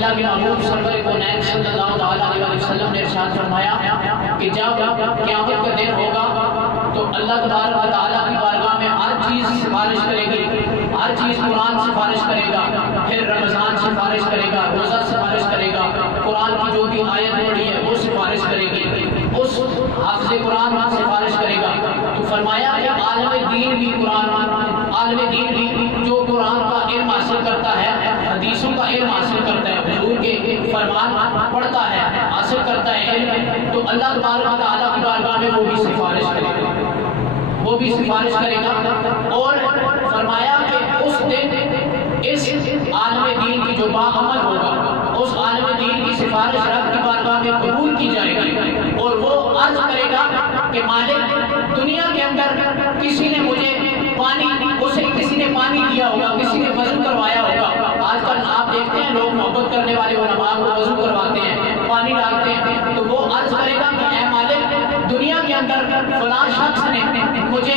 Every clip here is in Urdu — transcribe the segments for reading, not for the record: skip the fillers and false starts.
اللہ کے محبوب سرور کونین صلی اللہ علیہ وسلم نے ارشاد فرمایا کہ جب قیامت کا دن ہوگا تو اللہ تبارک و تعالیٰ کی بارگاہ میں ہر چیز سفارش کرے گی، ہر چیز قرآن سفارش کرے گا، پھر رمضان سفارش کرے گا، روزہ سفارش کرے گا، قرآن کی جو بھی آیت پڑھی ہے وہ سفارش کرے گی، اس حافظ قرآن سفارش کرے گا۔ تو فرمایا کہ عالم دین بھی عالم دین بھی جو قرآن کا علم حاصل کرتا ہے، حدیثوں کا علم حاصل کرتا ہے، حضور کے فرمان پڑھتا ہے، حاصل کرتا ہے علم، تو اللہ تبارک و تعالیٰ کی بارگاہ میں وہ بھی سفارش کرے گا، وہ بھی سفارش کرے گا۔ اور فرمایا کہ اس دن اس عالم دین کی جو باعمل ہوگا، اس عالم دین کی سفارش رب کی بارگاہ میں قبول کی جائے گی، اور وہ عرض کرے گا کہ مالک دنیا کے اندر کسی نے مجھے کسی نے پانی دیا ہوگا، کسی نے وضو کروایا ہوگا۔ آج کل آپ دیکھتے ہیں لوگ محبت کرنے والے علماء کو وضو کرواتے ہیں، پانی ڈالتے ہیں، تو وہ عرض کرے گا کہ اے مالک دنیا کے اندر فلاں شخص نے مجھے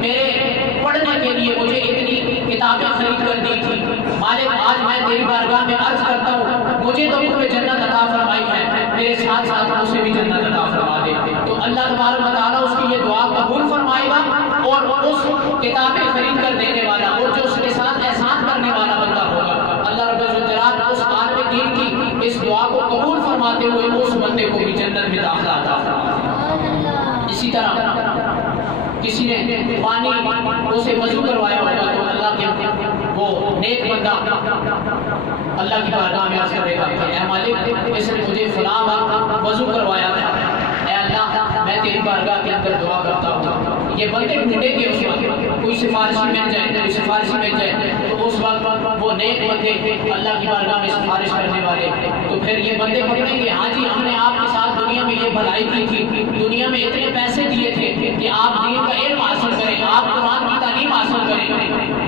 میرے پڑھنے کے لیے مجھے اتنی کتابیں خرید کر دی تھی، مالک آج میں تیری بارگاہ میں عرض کرتا ہوں مجھے تو تمہیں جنت عطا فرمائی ہے، میرے ساتھ ساتھ اسے بھی جنت عطا فرما دے۔ تو اللہ تبارک و تعالیٰ اس کی یہ دعا قبول فرمائے گا، اور اس کتابیں خرید کر دینے والا اور جو اس کے ساتھ احسان کرنے والا بندہ ہوگا، اللہ رب الجلال اس عالم دین کی اس دعا کو قبول فرماتے ہوئے اس بندے کو بھی جنت میں داخلہ عطا فرما دے۔ اسی طرح کسی نے پانی اسے وضو کروایا ہوگا تو اللہ کے وہ نیک بندہ اللہ کی بارگاہ میں عرض کرے گا کہ اے مالک اس نے مجھے فلاں وقت وضو کروایا تھا، اے اللہ میں تیری بارگاہ کے اندر دعا کرتا ہوں، یہ بندے ڈھونڈیں گے اس وقت کوئی سفارشی مل جائے، کوئی سفارشی مل جائے، تو اس وقت وہ نیک بندے اللہ کی بارگاہ میں سفارش کرنے والے، تو پھر یہ بندے پکڑیں گے ہاں جی ہم نے آپ کے ساتھ دنیا میں یہ بھلائی کی تھی، دنیا میں اتنے پیسے دیے تھے کہ آپ دین کا علم حاصل کریں، آپ قرآن کی تعلیم حاصل کریں،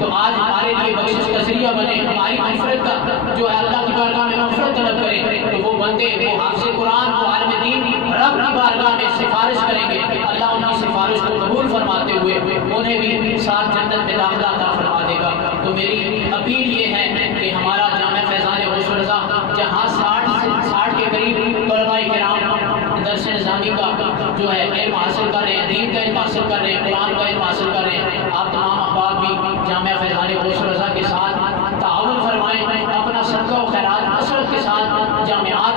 تو آج ہمارے لیے بخشش کا ذریعہ بنے، ہماری مغفرت کا جو ہے اللہ کی بارگاہ میں مغفرت طلب کریں، تو وہ بندے وہ حافظ قرآن وہ عالم دین رب کی بارگاہ میں سفارش کریں گے، اللہ ان کی سفارش کو قبول فرماتے ہوئے انہیں بھی ساتھ جنت میں داخلہ عطا فرما دے گا۔ تو میری اپیل یہ ہے کہ ہمارا جامعہ فیضان غوث رضا جہاں 60 کے قریب طلباء کرام درس نظامی کا جو ہے علم حاصل کر رہے ہیں، دین کا علم حاصل کر رہے ہیں، قرآن کا علم حاصل کر رہے ہیں، آپ تمام احباب بھی جامعہ فیضان غوث رضا کے ساتھ تعاون فرمائیں، اپنا صدقہ و خیرات کثرت کے ساتھ جامعات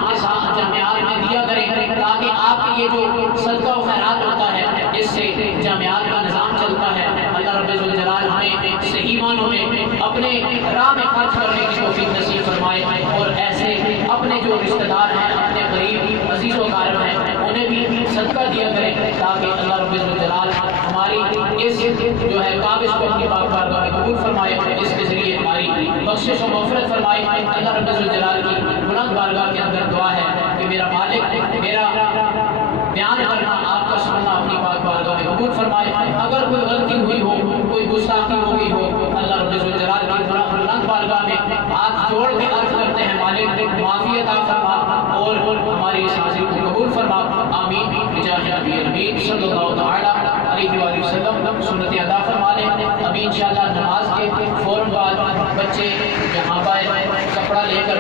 میں دیا کریں، تاکہ آپ کی یہ جو صدقہ و خیرات ہوتا ہے اس سے جامعات کا نظام چلتا ہے۔ اللہ رب الجلال ہمیں صحیح معنوں میں اپنے راہ میں خرچ کرنے کی توفیق نصیب فرمائے، اور ایسے اپنے جو رشتہ دار ہیں، اپنے غریب عزیز و اقارب ہیں، انہیں بھی صدقہ دیا کریں، تاکہ اللہ رب الجلال ہماری اس جو ہے قابض کو اپنی پاک بارگاہ میں قبول فرمائے، اس کے ذریعے ہماری بخشش و مغفرت فرمائے۔ اللہ رب الجلال کی بلند بارگاہ کے اندر دعا ہے کہ میرا مالک میرا بیان کرنا آپ کا سننا اپنی پاک بارگاہ میں قبول فرمائے، اگر کوئی غلطی ہوئی ہو، کوئی گستاخی ہو گئی ہو، اللہ رب الجلال کی بلند بارگاہ میں ہاتھ جوڑ کے عرض کرتے ہیں مالک معافی عطا فرما اور ہماری اس حاضری کو قبول فرما، آمین بجاہ نبی الامین صلی اللہ علیہ وآلہ وسلم۔ سنت ادا فرما لیں، ابھی انشاءاللہ نماز کے فوراً بعد بچے جہاں پائے کپڑا لے کر